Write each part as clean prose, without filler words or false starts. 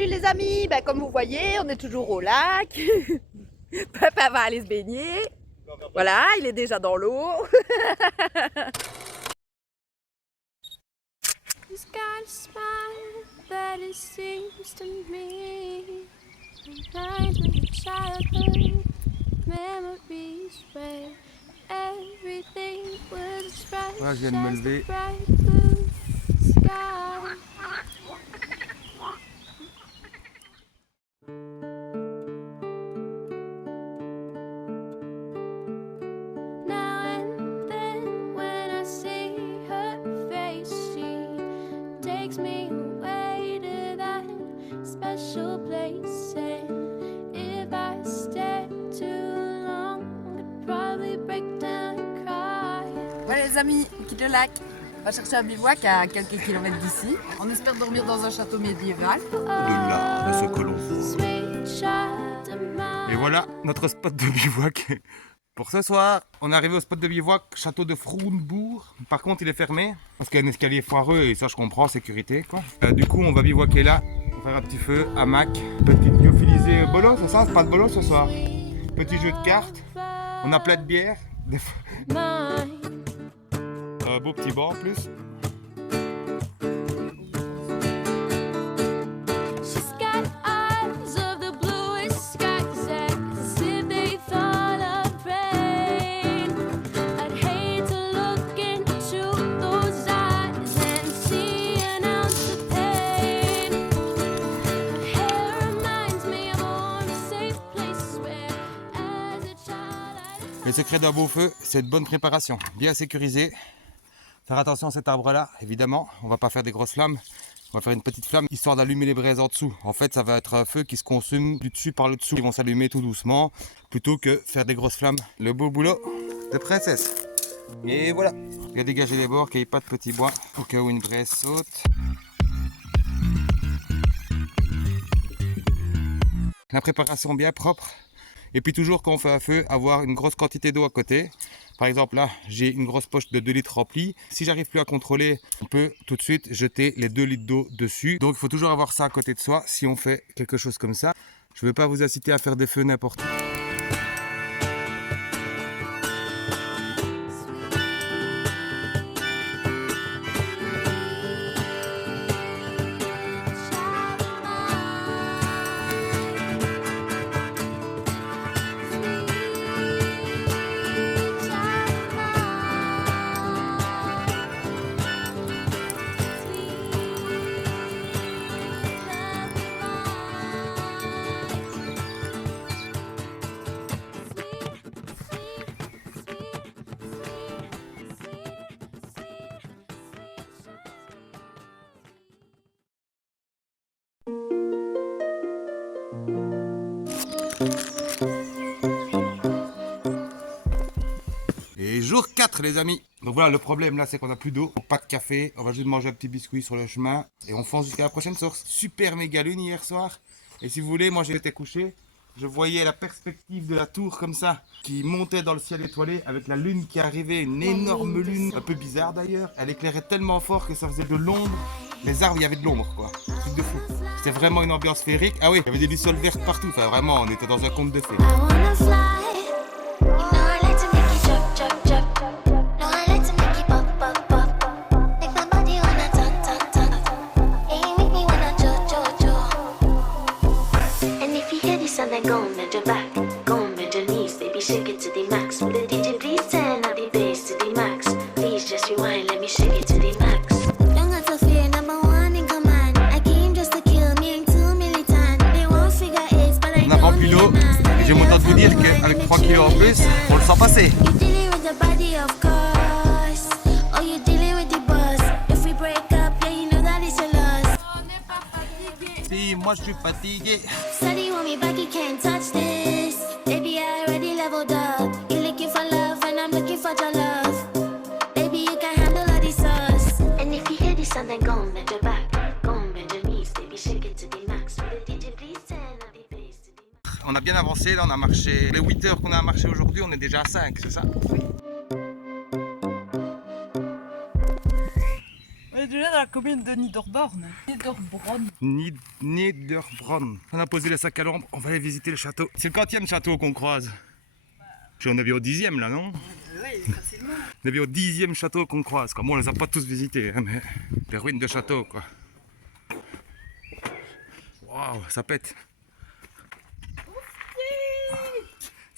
Salut les amis, comme vous voyez, on est toujours au lac. Papa va aller se baigner. Voilà, il est déjà dans l'eau. He's got a smile that it seems to me reminds me of childhood memories where everything was bright Voilà, je viens de me as the lever. bright blue sky. Now and then when I see her face, she takes me away to that special place. And if I stay too long, I'd probably break down and cry. Voilà les amis, on quitte le lac. On va chercher un bivouac à quelques kilomètres d'ici. On espère dormir dans un château médiéval. Au-delà de ce que l'on voit. Sweet child of mine. Et voilà notre spot de bivouac pour ce soir. On est arrivé au spot de bivouac, château de Frounbourg. Par contre, il est fermé parce qu'il y a un escalier foireux et ça, je comprends, sécurité quoi. Du coup, on va bivouaquer là. On va faire un petit feu, hamac, petite lyophilisée bolo, c'est ça? C'est pas de bolo ce soir. Petit jeu de cartes. On a plein de bière. Mine. Un beau petit banc en plus. She's got eyes of the bluest skies, as if they thought of rain. I'd hate to look into those eyes and see an ounce of pain. Her hair reminds me of a warm, safe place where, as a child, Le secret d'un beau feu, c'est de bonne préparation, bien sécurisé. Faire attention à cet arbre là, évidemment, on va pas faire des grosses flammes, on va faire une petite flamme histoire d'allumer les braises en dessous. En fait, ça va être un feu qui se consume du dessus par le dessous. Ils vont s'allumer tout doucement plutôt que faire des grosses flammes. Le beau boulot de princesse. Et voilà, bien dégager les bords, qu'il n'y ait pas de petits bois au cas où une braise saute. La préparation bien propre. Et puis toujours quand on fait un feu, avoir une grosse quantité d'eau à côté. Par exemple là, j'ai une grosse poche de 2 litres remplie. Si j'arrive plus à contrôler, on peut tout de suite jeter les 2 litres d'eau dessus. Donc il faut toujours avoir ça à côté de soi si on fait quelque chose comme ça. Je ne veux pas vous inciter à faire des feux n'importe où. Et jour 4 les amis. Donc voilà, le problème là c'est qu'on n'a plus d'eau, pas de café, on va juste manger un petit biscuit sur le chemin et on fonce jusqu'à la prochaine source. Super méga lune hier soir. Et si vous voulez, moi j'étais couché, je voyais la perspective de la tour comme ça, qui montait dans le ciel étoilé avec la lune qui arrivait, une énorme lune, un peu bizarre d'ailleurs. Elle éclairait tellement fort que ça faisait de l'ombre. Les arbres, il y avait de l'ombre quoi, truc de fou. C'était vraiment une ambiance féerique. Ah oui, il y avait des lucioles vertes partout, enfin vraiment, on était dans un conte de fées. I wanna fly. You know I like to make you jump, jump, jump. No, I like to make you pop, pop, pop. Make my body wanna talk, talk, talk. And you make me wanna jo, jo, jo. And if you hear this sound, then go and bend your back, go and bend your knees, baby, shake it to the max. Will the DJ please turn up the bass to the max? Please just rewind, let me shake it to the max. Don't have to fear, number one in command. I came just to kill me, ain't too militant. They won't figure it, but I On a know rempli l'eau et j'ai autant de vous dire qu'avec 3 kilos en plus, on le sent passer. you dealing with the body, of course. Oh, you dealing with the boss. If we break up, yeah, you know that it's a loss. Si, moi je suis fatigué. Said he want me back, he can't touch this. Baby, I already leveled up. You looking for love, and I'm looking for your love. Baby, you can handle all the sauce. And if you hear this sound, then go and bend your back. Go and bend your knees, baby, shake it to the max. Will the DJ please turn up the bass to the max? On a bien avancé, là on a marché. Les 8 heures qu'on a marché aujourd'hui, on est déjà à 5, c'est ça? On est déjà dans la commune de Niederborn. Niederbronn. On a posé les sacs à l'ombre, on va aller visiter le château. C'est le 40e château qu'on croise. On est bien au 10e là, non? Oui, facilement. On est bien au 10e château qu'on croise. Comme on les a pas tous visités, hein, mais les ruines de château quoi. Waouh, ça pète.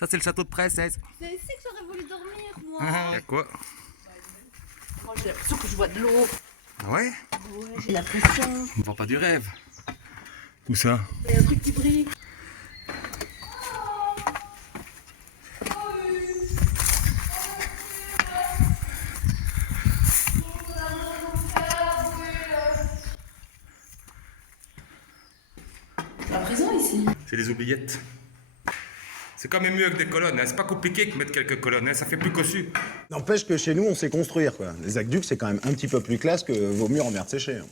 Ça c'est le château de Princesse. C'est ici que j'aurais voulu dormir, moi. Y'a quoi? Moi, j'ai l'impression que je vois de l'eau. Ah ouais? Ouais, j'ai l'impression. On voit pas du rêve. Où ça? Il y a un truc qui brille. La prison ici. C'est des oubliettes. C'est quand même mieux avec des colonnes, hein. C'est pas compliqué de mettre quelques colonnes, hein. Ça fait plus cossu. N'empêche que chez nous, on sait construire, quoi. Les aqueducs, c'est quand même un petit peu plus classe que vos murs en merde séchée. Hein.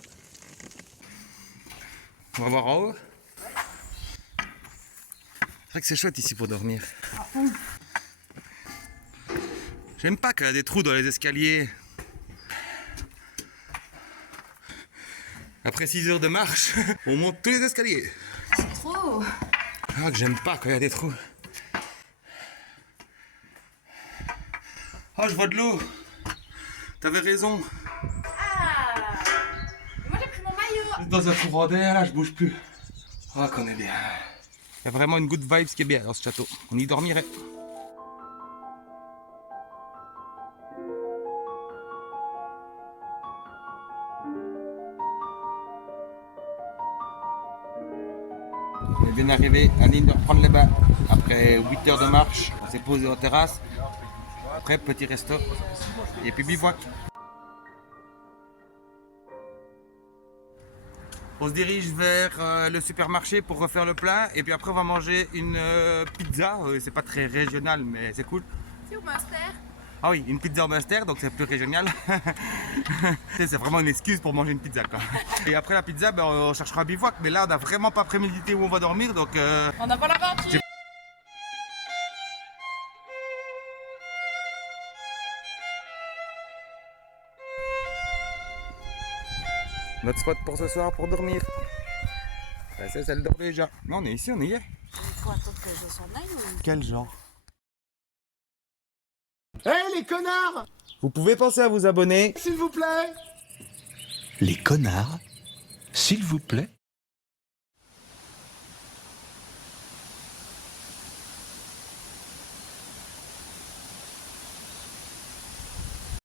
On va voir en haut. C'est vrai que c'est chouette ici pour dormir. J'aime pas qu'il y a des trous dans les escaliers. Après 6 heures de marche, on monte tous les escaliers. C'est trop. Ah, que j'aime pas quand il y a des trous. Oh, je vois de l'eau. T'avais raison. Ah. Moi, j'ai pris mon maillot. Dans un courant d'air, là, je bouge plus. Oh, qu'on est bien. Il y a vraiment une good vibe qui est bien dans ce château. On y dormirait. On est bien arrivé à Niederbronn-les-Bains. Après 8 heures de marche, on s'est posé en terrasse. Après, petit resto. Et puis bivouac. On se dirige vers le supermarché pour refaire le plein. Et puis après, on va manger une pizza. C'est pas très régional, mais c'est cool. C'est au Munster. Ah oui, une pizza au Munster, donc c'est plus régional. C'est vraiment une excuse pour manger une pizza, quoi. Et après la pizza, ben, on cherchera un bivouac. Mais là, on n'a vraiment pas prémédité où on va dormir, donc... On n'a pas l'aventure. Notre spot pour ce soir, pour dormir. C'est elle dort déjà. Non, on est ici, on y est. Il faut attendre que je s'en aille ou... Quel genre? Hé, les connards! Vous pouvez penser à vous abonner. S'il vous plaît! Les connards, s'il vous plaît.